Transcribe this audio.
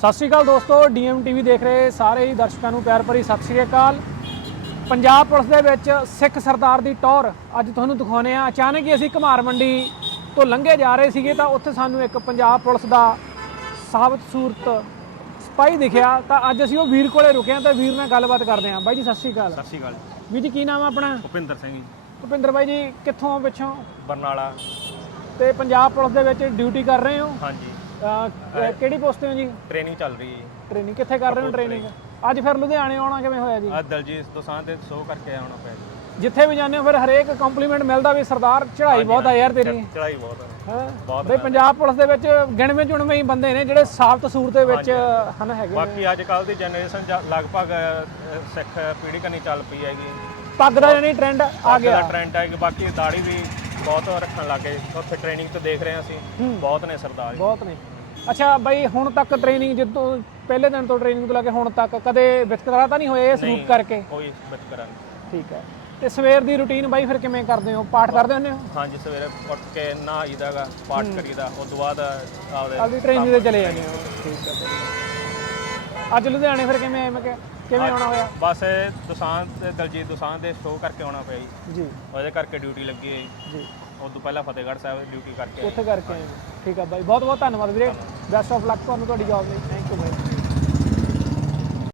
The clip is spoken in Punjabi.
ਸਤਿ ਸ਼੍ਰੀ ਅਕਾਲ ਦੋਸਤੋ ਡੀਐਮ ਟੀਵੀ ਦੇਖ ਰਹੇ ਸਾਰੇ ਹੀ ਦਰਸ਼ਕਾਂ ਨੂੰ ਪਿਆਰ ਭਰੀ ਸਤਿ ਸ਼੍ਰੀ ਅਕਾਲ। ਪੰਜਾਬ ਪੁਲਿਸ ਦੇ ਵਿੱਚ ਸਿੱਖ ਸਰਦਾਰ ਦੀ ਟੌਰ ਅੱਜ ਤੁਹਾਨੂੰ ਦਿਖਾਉਨੇ ਆ ਅਚਾਨਕ ਹੀ ਅਸੀਂ ਘਮਾਰ ਮੰਡੀ ਤੋਂ ਲੰਘੇ ਜਾ ਰਹੇ ਸੀਗੇ ਤਾਂ ਉੱਥੇ ਸਾਨੂੰ ਇੱਕ ਪੰਜਾਬ ਪੁਲਿਸ ਦਾ ਸਾਬਤ ਸੂਰਤ ਸਿਪਾਹੀ ਦਿਖਿਆ। ਤਾਂ ਅੱਜ ਅਸੀਂ ਉਹ ਵੀਰ ਕੋਲੇ ਰੁਕੇ ਆ ਤਾਂ ਵੀਰ ਨਾਲ ਗੱਲਬਾਤ ਕਰਦੇ ਹਾਂ। ਬਾਈ ਜੀ ਸਤਿ ਸ਼੍ਰੀ ਅਕਾਲ। ਸਤਿ ਸ਼੍ਰੀ ਅਕਾਲ ਵੀਰ ਜੀ ਕੀ ਨਾਮ ਆ ਆਪਣਾ? ਭੁਪਿੰਦਰ ਸਿੰਘ ਜੀ। ਭੁਪਿੰਦਰ ਬਾਈ ਜੀ ਕਿੱਥੋਂ ਪਿੱਛੋਂ? ਬਰਨਾਲਾ। ਤੇ ਪੰਜਾਬ ਪੁਲਿਸ ਦੇ ਵਿੱਚ ਡਿਊਟੀ ਕਰ ਰਹੇ ਹੋ? ਹਾਂਜੀ। ਅਹ, ਕਿਹੜੀ ਪੋਸਟ ਤੇ ਹੋ ਜੀ? ਟ੍ਰੇਨਿੰਗ ਚੱਲ ਰਹੀ ਹੈ ਟ੍ਰੇਨਿੰਗ ਕਿੱਥੇ ਕਰ ਰਹੇ ਹੋ ਟ੍ਰੇਨਿੰਗ ਅੱਜ ਫਿਰ ਲੁਧਿਆਣੇ ਆਉਣਾ ਕਿਵੇਂ ਹੋਇਆ ਜੀ? ਆ ਦਲਜੀਤ ਦੋਸਾਂਝ ਤੇ ਸ਼ੋਅ ਕਰਕੇ ਆਉਣਾ ਪਿਆ ਜੀ। ਜਿੱਥੇ ਵੀ ਜਾਂਦੇ ਹੋ ਫਿਰ ਹਰੇਕ ਕੰਪਲੀਮੈਂਟ ਮਿਲਦਾ ਵੀ ਸਰਦਾਰ ਚੜ੍ਹਾਈ ਬਹੁਤ ਆ ਯਾਰ ਤੇਰੀ। ਚੜਾਈ ਬਹੁਤ ਹੈ? ਹਾਂ ਬਈ ਪੰਜਾਬ ਪੁਲਿਸ ਦੇ ਵਿੱਚ ਗਿਣਵੇਂ ਚੁਣਵੇਂ ਹੀ ਬੰਦੇ ਨੇ ਜਿਹੜੇ ਸਾਬਤ ਸੂਰ ਦੇ ਵਿੱਚ ਹਨ ਹੈਗੇ ਨੇ। ਬਾਕੀ ਅੱਜ ਕੱਲ ਦੀ ਜਨਰੇਸ਼ਨ ਲਗਭਗ ਸਿੱਖ ਪੀੜ੍ਹੀ ਕਨੀ ਚੱਲ ਪਈ ਹੈਗੀ। ਪੱਗ ਦਾ ਜਾਨੀ ਟ੍ਰੈਂਡ ਆ ਗਿਆ। ਟ੍ਰੈਂਡ ਹੈ ਕਿ ਬਾਕੀ ਦਾੜੀ ਵੀ ਬਹੁਤ ਰੱਖਣ ਲੱਗੇ ਉੱਥੇ ਟ੍ਰੇਨਿੰਗ ਤੋਂ ਦੇਖ ਰਹੇ ਹਾਂ ਅਸੀਂ। ਬਹੁਤ ਨੇ ਸਰਦਾਰ ਜੀ। ਬਹੁਤ ਨੇ। ਅੱਛਾ ਬਈ ਹੁਣ ਤੱਕ ਟ੍ਰੇਨਿੰਗ ਜਦੋਂ ਪਹਿਲੇ ਦਿਨ ਤੋਂ ਟ੍ਰੇਨਿੰਗ ਤੋਂ ਲੈ ਕੇ ਹੁਣ ਤੱਕ ਕਦੇ ਵਿਤਕਰਾ ਤਾਂ ਨਹੀਂ ਹੋਇਆ ਇਸ ਰੂਪ ਕਰਕੇ? ਕੋਈ ਵਿਤਕਰਾ ਨਹੀਂ। ਠੀਕ ਹੈ। ਤੇ ਸਵੇਰ ਦੀ ਰੁਟੀਨ ਬਾਈ ਫਿਰ ਕਿਵੇਂ ਕਰਦੇ ਹੋ? ਪਾਠ ਕਰਦੇ ਹੁੰਦੇ ਹੋ? ਹਾਂਜੀ ਸਵੇਰੇ ਉੱਠ ਕੇ ਨਹਾਈਦਾਗਾ ਪਾਠ ਕਰੀਦਾ ਉਸ ਤੋਂ ਬਾਅਦ ਆਪਦੇ ਆਪਦੀ ਟ੍ਰੇਨਿੰਗ ਤੇ ਚਲੇ ਜਾਂਦੇ ਹੋ। ਠੀਕ ਹੈ। ਅੱਜ ਲੁਧਿਆਣੇ ਫਿਰ ਕਿਵੇਂ ਆਏ ਮੈਂ ਕਿਹਾ ਕਿਵੇਂ ਆਉਣਾ ਹੋਇਆ? ਬਸ ਦੁਸਾਂਝ ਤੇ ਦਲਜੀਤ ਦੁਸਾਂਝ ਦੇ ਸ਼ੋਅ ਕਰਕੇ ਆਉਣਾ ਪਿਆ ਜੀ। ਜੀ। ਉਹਦੇ ਕਰਕੇ ਡਿਊਟੀ ਲੱਗੀ ਹੈ ਜੀ। ਉਸ ਤੋਂ ਪਹਿਲਾਂ ਫਤਿਹਗੜ੍ਹ ਸਾਹਿਬ ਡਿਊਟੀ ਕਰਕੇ ਆਏ। ਉੱਥੇ ਕਰਕੇ ਆਏ ਜੀ। ਠੀਕ ਆ ਬਾਈ ਬਹੁਤ ਬਹੁਤ ਧੰਨਵਾਦ ਵੀਰੇ ਬੈਸਟ ਆਫ ਲੱਕ ਤੁਹਾਨੂੰ, ਤੁਹਾਡੀ ਜੌਬ ਲਈ ਥੈਂਕ ਯੂ ਬਾਈ